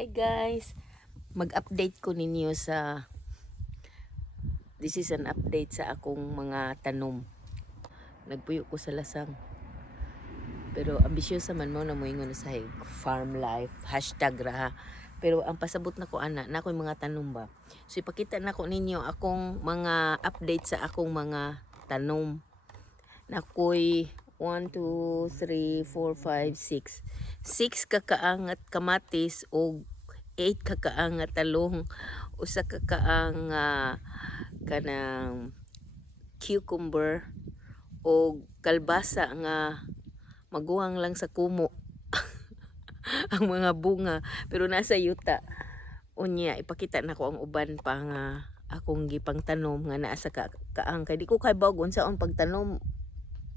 Hi guys, mag-update ko ninyo this is an update sa akong mga tanom. Nagpuyo ko sa lasang. Pero ambisyosa man mo na moingon sa farm life, hashtag raha. Pero ang pasabot na ko ana, na ako'y mga tanom ba. So ipakita na ko ninyo akong mga update sa akong mga tanom. Na ako'y 1, 2, 3, 4, 5, 6. 6 kakaangat kamatis o 8 kakaangat talong. Usa kakaang kanang cucumber o kalbasa nga maguwang lang sa kumo ang mga bunga pero nasa yuta. Unya ipakita na ko ang uban pa nga akong gipang tanom nga naa sa kaang kay di ko kay bagon sa pagtanom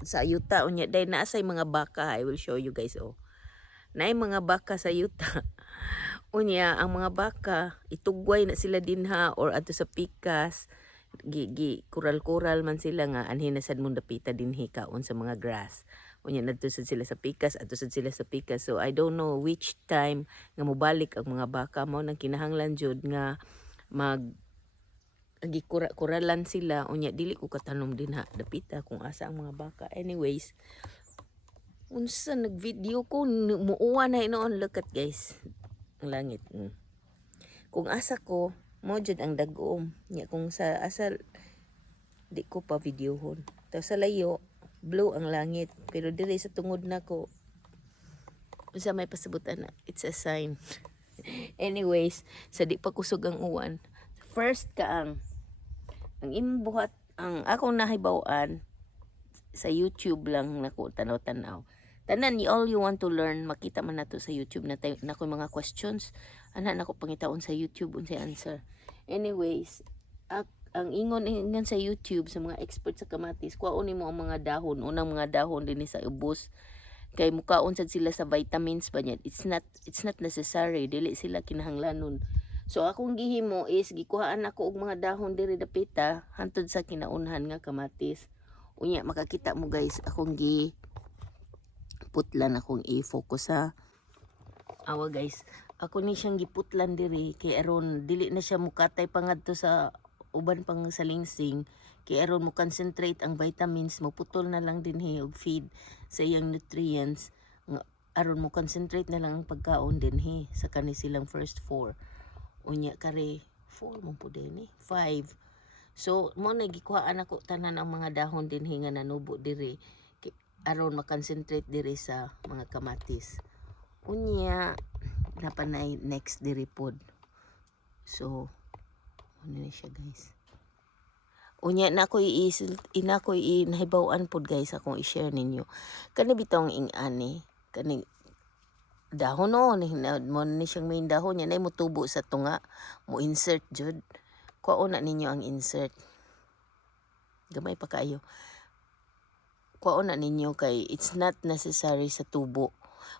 sa yuta. Unya dahil naa say mga baka, I will show you guys. Naay mga baka sa yuta. Unya ang mga baka itugway na sila dinha or adto sa pikas, kural-kural man sila nga anhin na sad mong dapita dinhi kaon sa mga grass. Unya nadto sad sila sa pikas, adto sad sila sa pikas. So I don't know which time nga mobalik ang mga baka mo nang kinahanglan jud nga mag kuralan sila. Unya dili ko katanom dinha dapita kung asa ang mga baka. Anyways, unsa nag-video ko muuwa na inoon. Look at guys ang langit. Kung asa ko mo jud ang dagom nya kung sa asal di ko pa videohon. Tapos sa layo blue ang langit pero diri sa tungod nako unsa may pasabutan na it's a sign. Anyways, sa di pa kusog ang uwan, first ang imong buhat ang akong nahibaw-an sa YouTube lang nako tanaw-tanaw. Tanan ni all you want to learn makita man nato sa YouTube na tayo na ko mga questions ana nako pangitaon sa YouTube unsay answer. Anyways, ang ingon sa YouTube sa mga expert sa kamatis, kuhaon nimo ang mga dahon, unang mga dahon dinhi sa ubos kay mukaon sad sila sa vitamins ba niya. It's not necessary, dili sila kinahanglanon. So akong gihimo is gikuhaan ako og mga dahon diri dapita hantod sa kinaunhan nga kamatis. Unya makakita mo guys akong putlan akong i-focus sa awa guys. Ako ni siyang giputlan diri kay aron dili na siya mukatay pangadto sa uban pang salingsing kay aron mo concentrate ang vitamins mo putol na lang dinhi og feed sa iyang nutrients nga aron mo concentrate na lang ang pagkaon dinhi sa kani silang first 4. Unya kare 4 mo po dinhi 5. So mo na gikuhaan ako tanan ang mga dahon dinhi nga nanubo diri aron makonsentrate diri sa mga kamatis. Unya napanay next diri pod. So ano na siya guys. Unya na ko nahibaw-an pod guys akong i-share ninyo. Kani bitong ing-ani, kani dahon no mo ni siyang main dahon niya nay motubo sa tunga, mo insert jud. Kuhaon na ninyo ang insert. Gamay pa kayo. Kuhaon na ninyo kay it's not necessary sa tubo.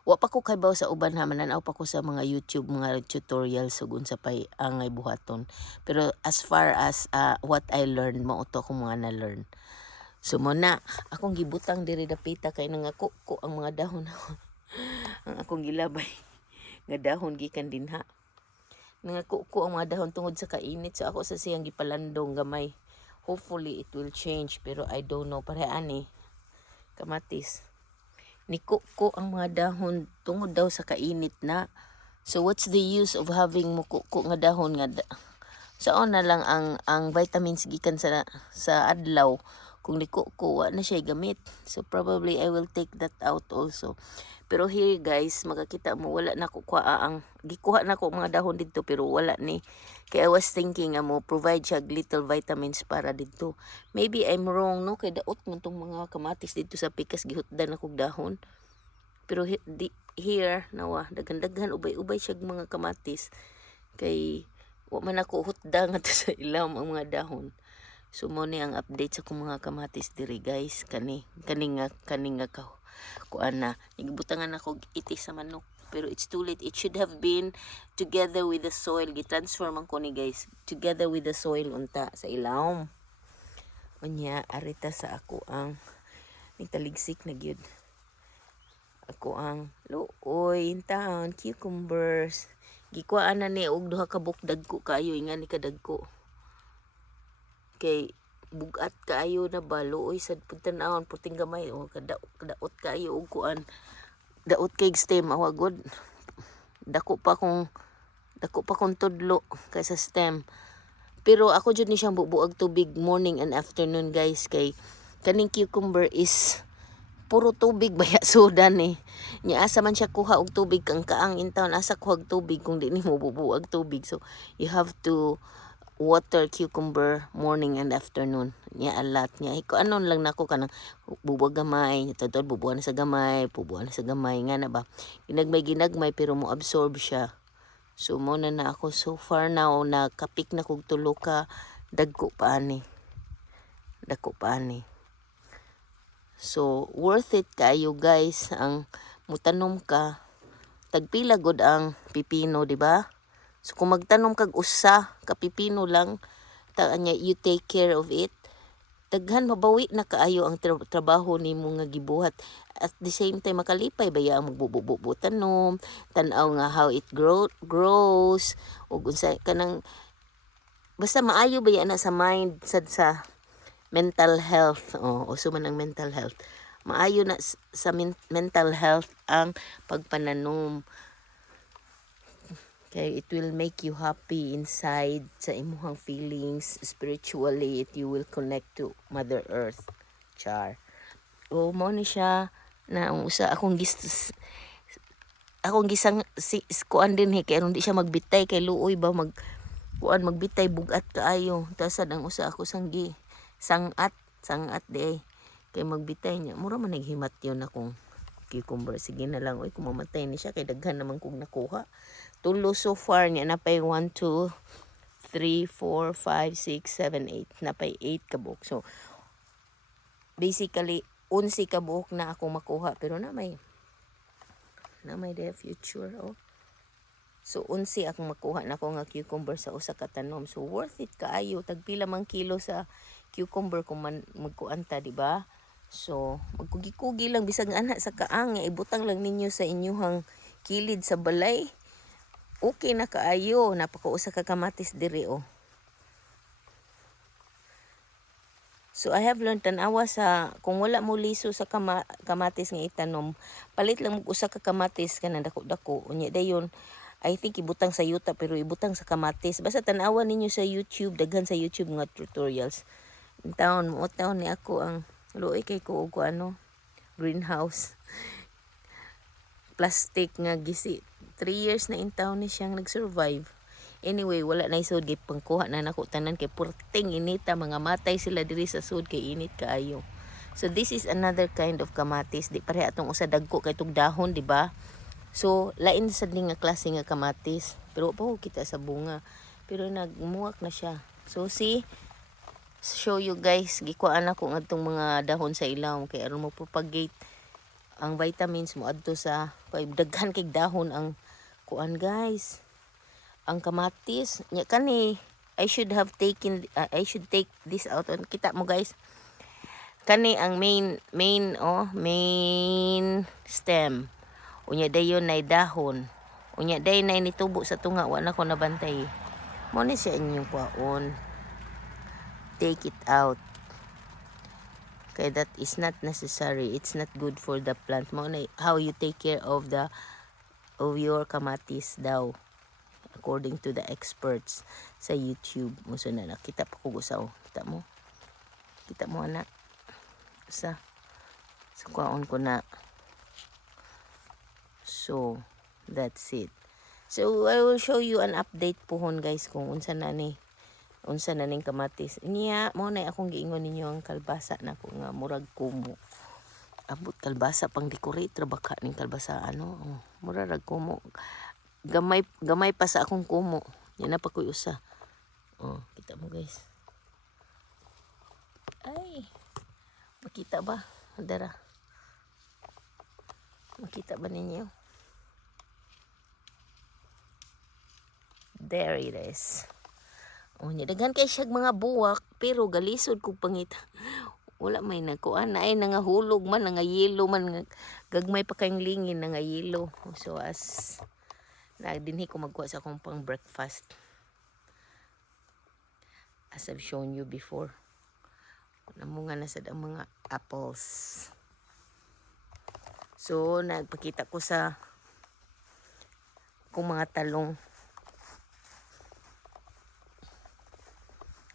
Wa pa ko kaybaw sa uban ha, mananaw pa ko sa mga YouTube, mga tutorials ug unsa pay angay buhaton. Pero as far as what I learned, mao to akong mga na-learn. So mo na, akong gibutang diri dapita kay nangako ko ang mga dahon ang akong gilabay nga dahon gikan dinha. Nangako ko ang mga dahon tungod sa kainit, so ako sa siyang gipalandong gamay. Hopefully it will change pero I don't know ani kamatis. Niko ko ang mga dahon tungod daw sa kainit na. So what's the use of having muko nga dahon nga saon na lang ang vitamins gikan sa adlaw kung niko ko wa na siya gamit. So probably I will take that out also. Pero here guys, makakita mo wala na ko gikuha na ko mga dahon dito pero wala ni. Kaya I was thinking mo provide siya little vitamins para dito. Maybe I'm wrong no kay daot man tong mga kamatis dito sa pikas gihutdan ako dahon. Pero here nawa daghan-daghan ubay-ubay siya mga kamatis kay wa man ako hutdan nga sa ilam ang mga dahon. So mo ni ang update sa kong mga kamatis diri guys kani nga kuan na gibutangan ako iti sa manok pero it's too late. It should have been together with the soil. Gitransform man ko ni guys together with the soil unta sa ilawom. Unya arita sa ako ang nitaligsik na gyud ako ang looy taon cucumbers Gikuhaan na ni og duha ka buok dagko kaayo ingan ni kadagko. Kay bugat kaayo na ba luoy sad pud tan-awon puting gamay o kadaot kaayo og kuan. Daot kay stem awagod. Dako pa kong tudlo kaysa stem. Pero ako jud ni siyang bubuag tubig morning and afternoon guys kay kaning cucumber is puro tubig baya soda ni. Nya asa man siya kuha og tubig kang kaang intawon asa kuha og tubig kung di nimo bubuag tubig. So you have to water cucumber morning and afternoon. Nya alat nya iko anon lang nako kanang bubuag gamay, totoo bubuan na sa gamay, nga na ba. Ginagmay pero mo absorb siya. So mo na ako so far now nakapik na kog tulo ka dagko pa ani. Dako pa ani. So, worth it kayo guys ang mutanom ka. Tagpila gud ang pipino, di ba? So, kung magtanom kag usa ka pipino lang, you take care of it. Daghan mabawi na kaayo ang trabaho nimo nga gibuhat. At the same time makalipay baya ang magbububo tanom, tan-aw nga how it grows ug unsa kanang basta maayo baya na sa mind sad sa mental health. Uso man ang mental health. Maayo na sa mental health ang pagpananom. Okay, it will make you happy inside sa imuhang feelings. Spiritually, you will connect to Mother Earth. Char. Mo ni siya na ang usa akong gisang kuan din kay aron di siya magbitay kay luoy ba magbitay bugat kaayo. Tasad ang usa ako sangat di kay magbitay niya mura man naghimat yon akong cucumber. Sige na lang kung mamatay ni siya kay daghan naman kong nakuha. Tulo so far niya napay 1 2 3 4 5 6 7 8 napay 8 ka buok. So basically 11 ka buok na ako makuha pero na may the future So 11 akong makuha na ko nga cucumber sa usa ka tanom. So worth it kaayo tagpila man kilo sa cucumber kung magkuanta, di ba? So, magkugi-kugi lang bisag ana sa kaang ibutang lang ninyo sa inyuhang kilid sa balay. Okay na kaayo, napakausa ka kamatis diri So I have learned tanawa sa kung wala mo liso sa kamatis nga itanom, palit lang mo usa ka kamatis kana dako-dako. Unya dayon I think ibutang sa yuta pero ibutang sa kamatis. Basta tanawa ninyo sa YouTube, daghan sa YouTube nga tutorials. Taon ni ako ang luoy kay ko og greenhouse plastic nga gisi 3 years na intaon ni siyang nag-survive. Anyway, wala na isod gay pangkuha na nako tanan kay purting inita mga matay sila diri sa sud kay init kaayo. So this is another kind of kamatis. Di pare atong usa dagko kay tug dahon, di ba? So lain sad ni nga klase nga kamatis. Pero pa kita sa bunga. Pero nagmuwak na siya. So show you guys gikuan ako ngadtong mga dahon sa ilaw kay aron mo propagate ang vitamins mo adto sa kay daghan kay dahon ang kuan guys ang kamatis nya kani I should take this out on kita mo guys kani ang main stem unya dayon nay dahon unya day nay nitubo sa tunga wa na ko nabantay mo ni siya inyong kwaon. Take it out. Okay, that is not necessary. It's not good for the plant. How you take care of your kamatis daw according to the experts sa YouTube. Muso na nakita pa ko gusaw. Kita mo anak. Sa kwaon ko na. So that's it. So I will show you an update pohon guys kung unsa na ning kamatis niya mo na akong giingon ninyo ang kalbasa na ko nga murag kumo abot kalbasa pang decorate ra baka ning kalbasa murag kumo gamay pa sa akong kumo yan na pa koy usa kita mo guys ay makita ba dara makita ba ninyo there it is. Daghan kay siyag mga buwak pero galisod kog pangita. Wala may nakuan na ay nangahulog man, nangayelo man, gagmay pa kayong lingin nangayelo. So as Na dinhi ko magkuha sa akong pang breakfast. As I've shown you before. Namunga na sad ang mga apples. So, nagpakita ko sa kung mga talong.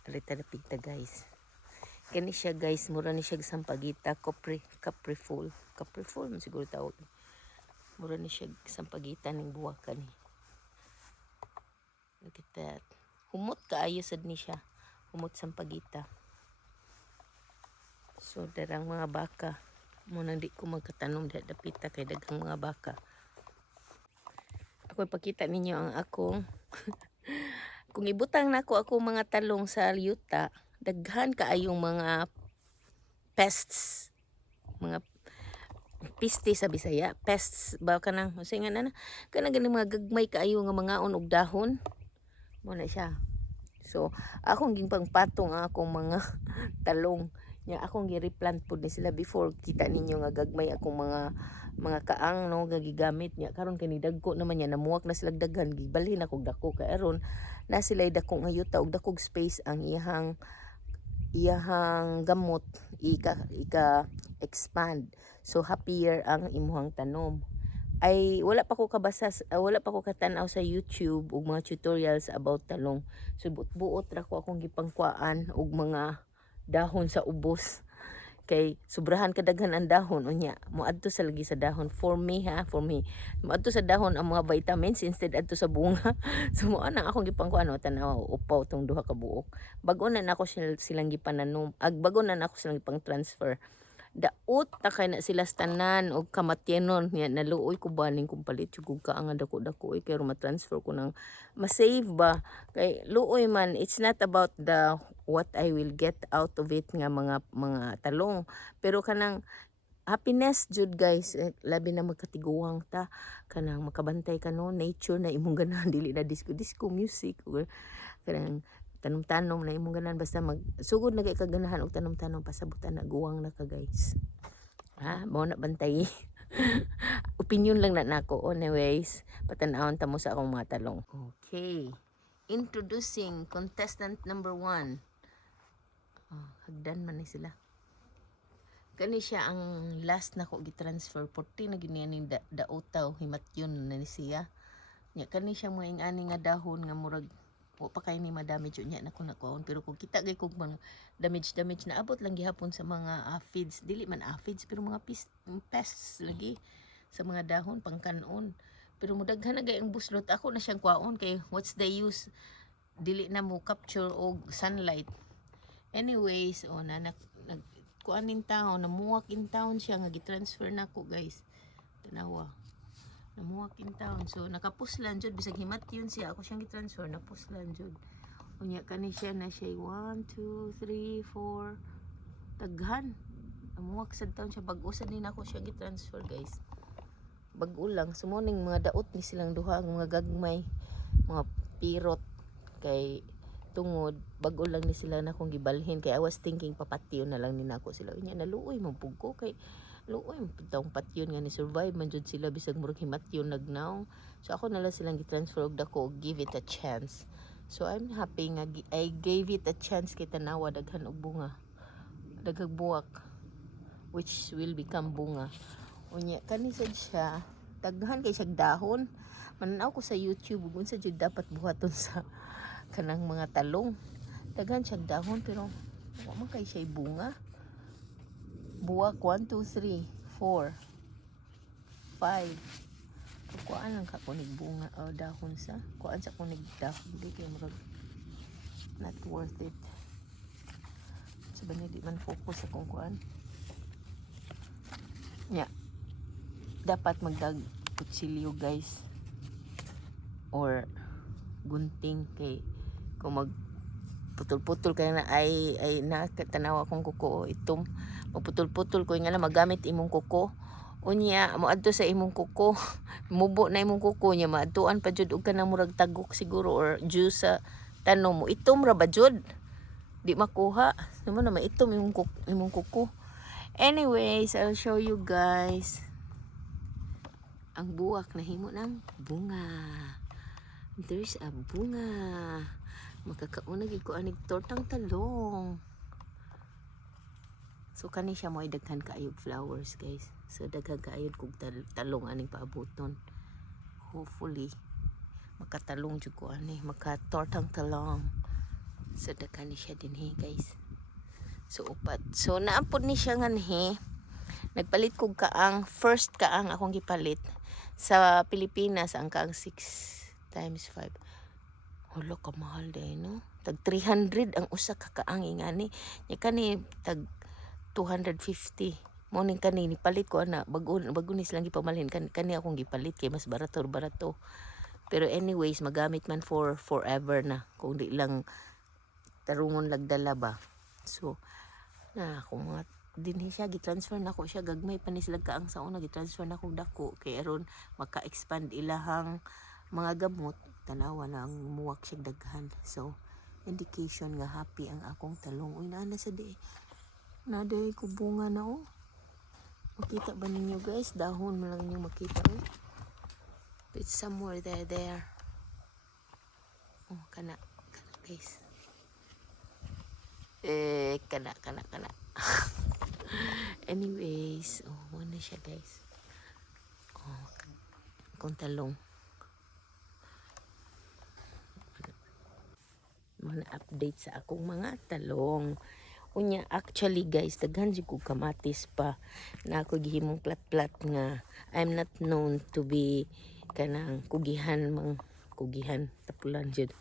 Alita na pigta guys. Kani siya guys, mura ni siya sampagita, caprifol. Caprifol man siguro tawag. Mura ni siya sampagita ning buwakan ni. Look at that. Humot kaayo sad ni siya. Humot sampagita. So, darang mga baka. Muna di ko magkatanom dahil dapita kay daghang mga baka. Ako ipakita ninyo ang akong kung ibutang nako ako mga talong sa yuta, daghan kaayong mga pests, mga piste sa Bisaya, pests ba kanang usa nga na kanang ganing mga gagmay kaayo nga mga og dahon. Mo na siya. So, akong gingpangpatong ang akong mga talong. Nya akong gi-replant pud ni sila before kita ninyo nga gagmay akong mga kaang no gagigamit niya karon kani dagko naman niya namuwak na sila daghan gibalhin ako dako kay aron na sila dako nga yuta og dakog space ang iyahang gamot ika expand. So happier ang imuhang tanom. Ay wala pa ko kabasa wala pa ko katan-aw sa YouTube og mga tutorials about talong. So buot ra ko akong gipangkuan og mga dahon sa ubos kay sobrahan kadaghan ang dahon unya moadto sa lagi sa dahon for me moadto sa dahon ang mga vitamins instead adto sa bunga. So mo ana akong gipangkuan tanaw upaw tong duha ka buok bag-o na nako silang gipananom bago na nako silang gipang transfer daot ta kay na sila tanan og kamatyenon nya naluoy ko baning kung palit jud ka ang dako-dako kay ro ma-transfer ko nang ma-save ba kay luoy man it's not about the what I will get out of it nga mga talong pero kanang happiness jud guys labi na magkatiguang ta kanang makabantay ka no nature na imong ganahan dili na disco music or kanang tanom-tanom na imong ganan basta magsugod na kay kaganahan og tanom-tanom pasabutan na guwang na ka guys. Mao na bantay. Opinion lang na nako. Anyways, patan-awon ta mo sa akong mga talong. Okay. Introducing contestant number 1. Hagdan man ni sila. Kani siya ang last nako gi-transfer 40 na ginianing daotaw himatyon na ni siya. Nya kani siya mga ingani nga dahon nga murag wa pa kay ni ma-damage unya na ko nakuon pero kung kita gay kog mga damage na abot lang gihapon sa mga aphids dili man aphids pero mga pests lagi sa mga dahon pangkanon pero mudaghan na gay ang buslot ako na siyang kwaon kay what's the use dili na mo capture og sunlight. Anyways nag kuan in town namuwak in town siya nga gi-transfer nako guys tanawa namuwak in town. So nakapuslan jud bisag himat yun siya ako siyang gi-transfer napuslan jud. Unya kani siya na siya 1 2 3 4 daghan. Namuwak sad taon siya bag-o sad din ako siya gi-transfer guys. Bag-o lang sumuning mga daot ni silang duha ang mga gagmay mga pirot kay tungod bag-o lang ni sila na kong gibalhin kay I was thinking papatyo na lang ni nako sila. Unya naluoy mo pugko kay luoy taong patyon nga ni survive man jud sila bisag murag himatyon nagnaw. So ako na lang silang gi-transfer og dako give it a chance. So I'm happy nga I gave it a chance kay tanawa daghan og bunga. Daghang buwak which will become bunga. Unya kani sad siya daghan kay siya dahon. Mananaw ko sa YouTube ug unsa jud dapat buhaton sa kanang mga talong. Daghan siya dahon pero wa man kay siya bunga. Buwak 1, 2, 3, 4, 5. Kuan lang ka kunig bunga o dahon sa. Kuan sa kunig dahon. Hindi kayo marag not worth it. Sabi niya di man focus sa kung kuan. Dapat magdag kutsilyo guys. Or gunting kay kung mag putol-putol kay na ay nakatanaw akong kuko itom maputol-putol ko nga lang magamit imong kuko unya moadto sa imong kuko mubo na imong kuko nya maadtuan pa jud og kanang murag tagok siguro or juice sa tanom mo itom ra ba jud di makuha mo na maitom imong kuko. Anyways, I'll show you guys ang buwak nahimo ng bunga. There's a bunga. Makakauna gid ko anig tortang talong. So kani siya mo daghan kaayog flowers guys. So daghan kaayod kog talong aning paaboton. Hopefully makatalong jud ko ani, makatortang talong. So daghan ni siya dinhi guys. So upat. So naapod ni siya nganhi. Nagpalit kog kaang first kaang akong gipalit sa Pilipinas ang kaang 6 times 5. Hala ka mahal day no. Tag 300 ang usa ka kaang ingani. Nya kani tag 250. Mo ning kani nipalit ko ana bago ni silang gipamalhin kani akong gipalit kay mas barato. Pero anyways magamit man for forever na kung di lang tarungon lagdala ba. So na ako mga dinhi siya gitransfer nako siya gagmay pa ni sila kaang sa una gitransfer nako dako kay aron maka-expand ilahang mga gamot tanawa na ang muwak siya daghan. So indication nga happy ang akong talong. Uy naa na sa di. Naday ko bunga na oh. Makita ba ninyo guys? Dahon mo lang ninyo makita oh. It's somewhere there. Oh, kana guys. Kana. Anyways, oh, muna siya guys. Oh, akong talong. Muna update sa akong mga talong. Unya actually guys daghan jud ko kamatis pa na ako gihimong plat nga I'm not known to be kanang kugihan tapulan jud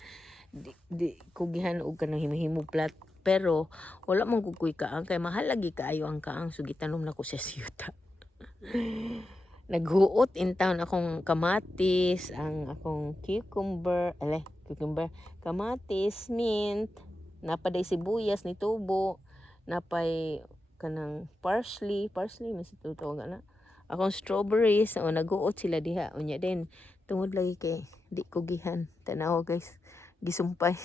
di kugihan og kanang himo plat pero wala man ko kuy kaang kay mahal lagi kaayo ang kaang so gitanom nako sa siyuta. Naghuot in town akong kamatis, ang akong cucumber, kamatis, mint, napaday sibuyas ni tubo, napay kanang parsley man si tutawag ana. Akong strawberries, o naghuot sila diha. Unya din tungod lagi kay di ko gihan. Tanaw guys, gisumpay.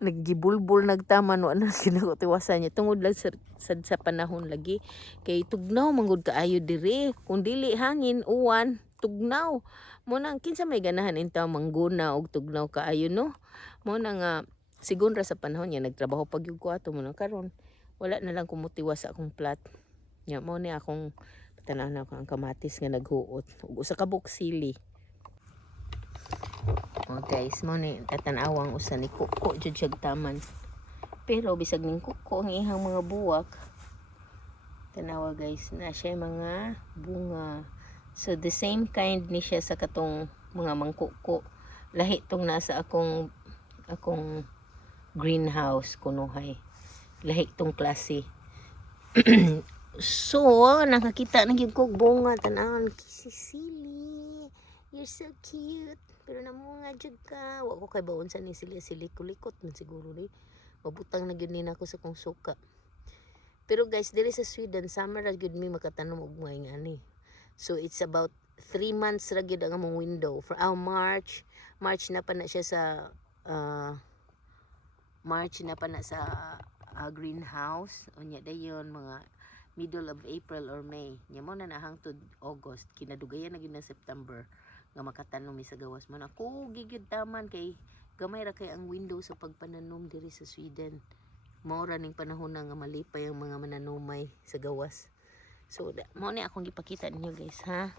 Naggibulbul nagtaman wa na kinakutiwasan niya tungod lang sa panahon lagi kay tugnaw manggod kaayo diri kung dili hangin uwan tugnaw mo nang kinsa may ganahan intaw mangguna og tugnaw kaayo no mo nang siguro sa panahon niya nagtrabaho pag yung kuwato mo nang karon wala na lang kumutiwa sa akong plat nya mo ni akong tanaw na ang kamatis nga naghuot ug usa ka buksili. Oh guys, mo ni tatanawang usa ni kuko jud siya taman. Pero bisag ning kuko ang ihang mga buwak. Tanawa guys, na siya mga bunga. So the same kind ni siya sa katong mga mangkuko. Lahi tong nasa akong greenhouse kunuhay. Lahi tong klase. So, nakakita na gyud kog bunga tanan kisisili. You're so cute. Pero namunga jud ka. Wa ko kay bawon sa ni sili kulikot man siguro ni. Mabutang na gyud ni nako sa kong suka. Pero guys, diri sa Sweden summer ra gyud mi makatanom og mga ngani. So it's about 3 months ra gyud ang among window. For March na pa na siya sa greenhouse. Unya dayon mga middle of April or May. Nya mo na hangtod August, kinadugayan na gyud na September nga makatanom mi sa gawas man. Ako gigid taman kay gamay ra kay ang window sa pagpananom diri sa Sweden. Mao ra ning panahon nga malipay ang mga mananumay sa gawas. So mao ni akong gipakita ninyo guys ha.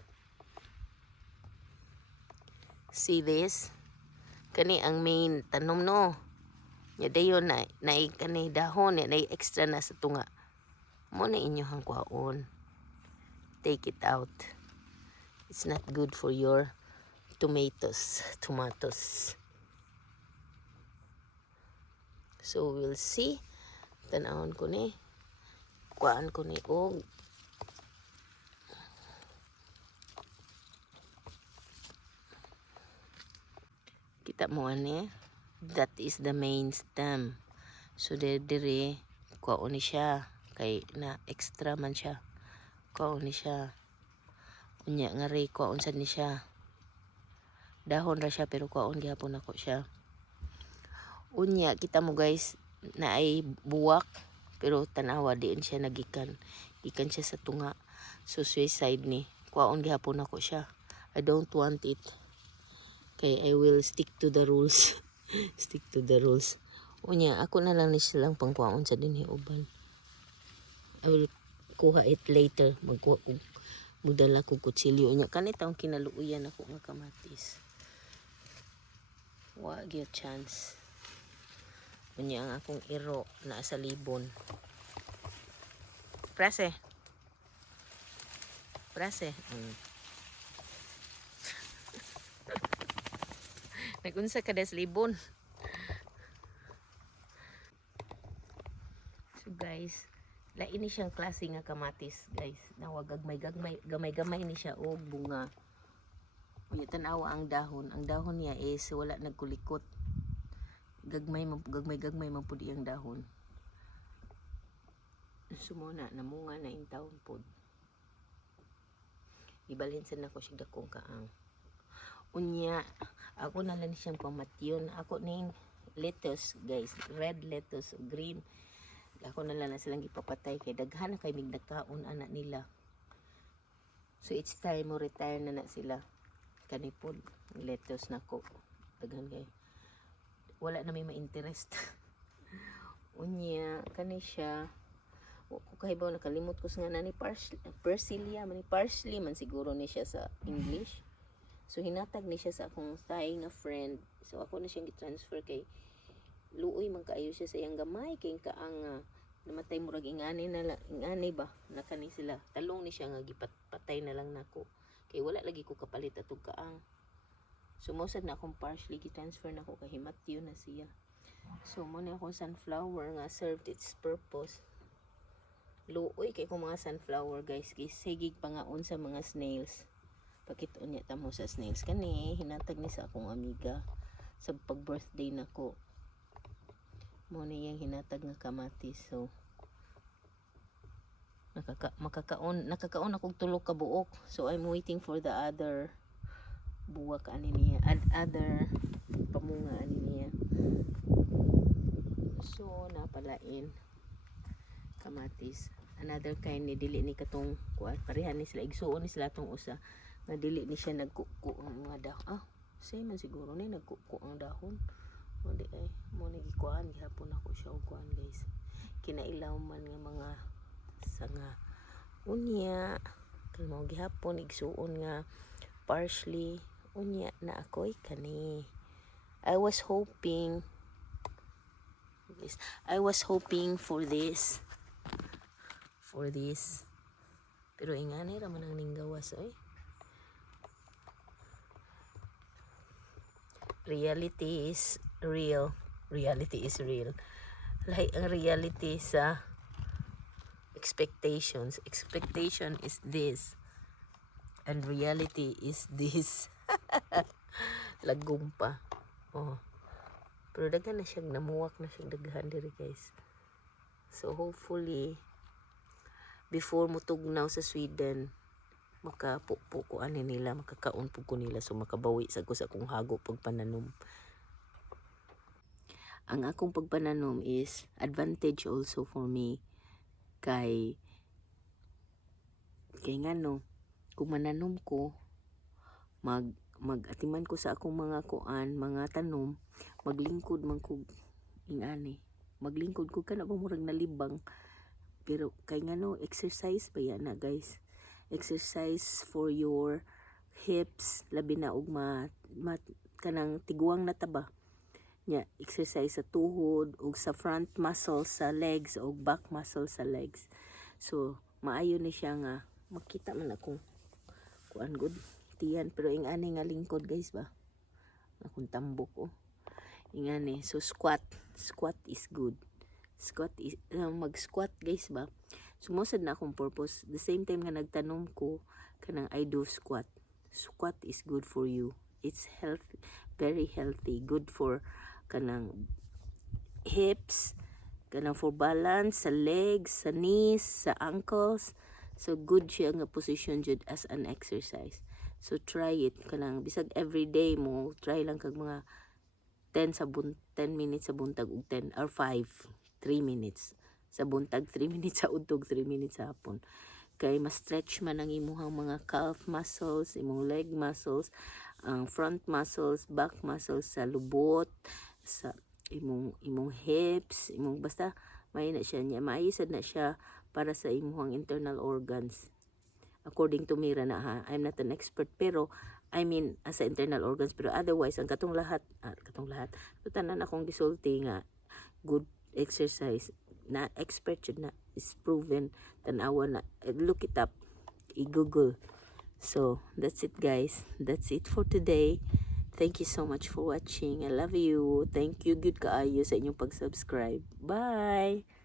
See this? Kani ang main tanom no. Nya dayon na kani dahon na extra na sa tunga. Mo na inyohang kwaon. Take it out. It's not good for your tomatoes. So we'll see. Tanawon ko ni. Kuan ko ni og kita mo ani. That is the main stem. So diri kuan ni siya kay na extra man siya. Kuan ni siya. Unya nga ray kuan sad ni siya. Dahon ra siya pero kuan gyapon ako siya. Unya kita mo guys na ay buwak pero tanawa diin siya nagikan. Gikan siya sa tunga. So suicide ni kuan gyapon ako siya. I don't want it. Kaya I will stick to the rules. Stick to the rules. Unya, ako na lang ni silang pangkuhaon sa dinhi uban. I will kuha it later. Mudala ko kutsilyo. Unya, kanit ang kinaluuyan ako nga kamatis. Wag yung chance. Unya, ang akong iro na sa libon. Prase. Prase. Nagunsa ka des libon. So guys, lain ni siyang klase nga kamatis, guys. Nawag gamay-gamay ni siya og bunga. Unya tan-awa ang dahon. Ang dahon niya is wala nagkulikot. Gagmay man pud iyang dahon. Sumuna namunga na in taon pod. Ibalhin sa nako siya dakong kaang. Unya, ako na lang siyang pamatyon. Ako ning lettuce, guys. Red lettuce, green. Ako na lang silang ipapatay kay daghan na kay mig nagkaon anak nila. So it's time mo retire na sila. Kanipod lettuce nako. Daghan kay wala na may ma-interest. Unya, kani siya. Ko kahibaw nakalimot ko sa nga ni Persilia man ni parsley man siguro ni siya sa English. So hinatag ni siya sa akong Thai nga friend. So ako na siyang gi-transfer kay luoy man kaayo siya sa iyang gamay kay kaang namatay murag ingani ba nakani sila. Talong ni siya nga gipatay na lang nako. Kay wala lagi ko kapalit atong kaang. So mosad na akong parsley gi-transfer nako kay himatyo na siya. So mo ni akong sunflower nga served its purpose. Luoy kay kung mga sunflower guys kay sigig pangaon sa mga snails. Pakit-on niya tamo sa snails kani hinatag ni sa akong amiga sa pag-birthday nako. Mo ni yang hinatag nga kamatis. So nakakaon akong tulo ka buok. So I'm waiting for the other buwak ani niya other pamunga ani niya. So napalain kamatis another kind ni dili ni katong kuan pareha ni sila igsuon ni sila tong usa nga dili ni siya nagkuko ang mga dahon. Same man siguro ni nagkuko ang dahon. O di ay mo ni gikuan gihapon ako siya og kuan guys. Kinailaw man nga mga sanga. Unya kay mo gihapon igsuon nga parsley. Unya na ako'y kani. I was hoping for this. Pero ingani ra man ang ninggawas oy. Reality is real. Like ang reality sa expectations. Expectation is this. And reality is this. Lagom pa. Oh. Pero daghan na siya namuwak na siya daghan diri guys. So hopefully before mo tugnaw sa Sweden makapupo ko ani nila makakaon pug ko nila so makabawi sa ko sa akong hago pagpananom. Ang akong pagpananom is advantage also for me kay ngano kung mananom ko mag-atiman ko sa akong mga kuan mga tanom maglingkod man ko ingani maglingkod ko kana ba murag nalibang. Pero kay ngano exercise ba yan na guys. Exercise for your hips labi na og kanang tiguang na taba. Nya exercise sa tuhod ug sa front muscle sa legs ug back muscle sa legs. So maayo ni siya nga makita man akong kuan good tiyan pero ingani nga lingkod guys ba. Akong tambok oh. Ingani so squat is good. Mag-squat guys ba. Sumusad na akong purpose. The same time nga nagtanom ko kanang I do squat. Squat is good for you. It's healthy, very healthy. Good for kanang hips, kanang for balance sa legs, sa knees, sa ankles. So good siya nga position jud as an exercise. So try it kanang bisag everyday mo try lang kag mga 10 minutes sa buntag ug 10 or 3 minutes sa buntag, 3 minutes sa udtog, 3 minutes sa hapon. kay ma-stretch man ang imuhang mga calf muscles, imong leg muscles, ang front muscles, back muscles sa lubot, sa imong hips, imong basta may na siya niya, maayos na siya para sa imuhang internal organs. According to Mira na ha, I'm not an expert pero I mean as sa internal organs, pero otherwise ang katong lahat so tanan akong gisulti nga good exercise na expert yun na is proven, tanawa na, look it up, i-google. So that's it guys, that's it for today. Thank you so much for watching. I love you. Thank you good kaayo sa inyong pag-subscribe. Bye.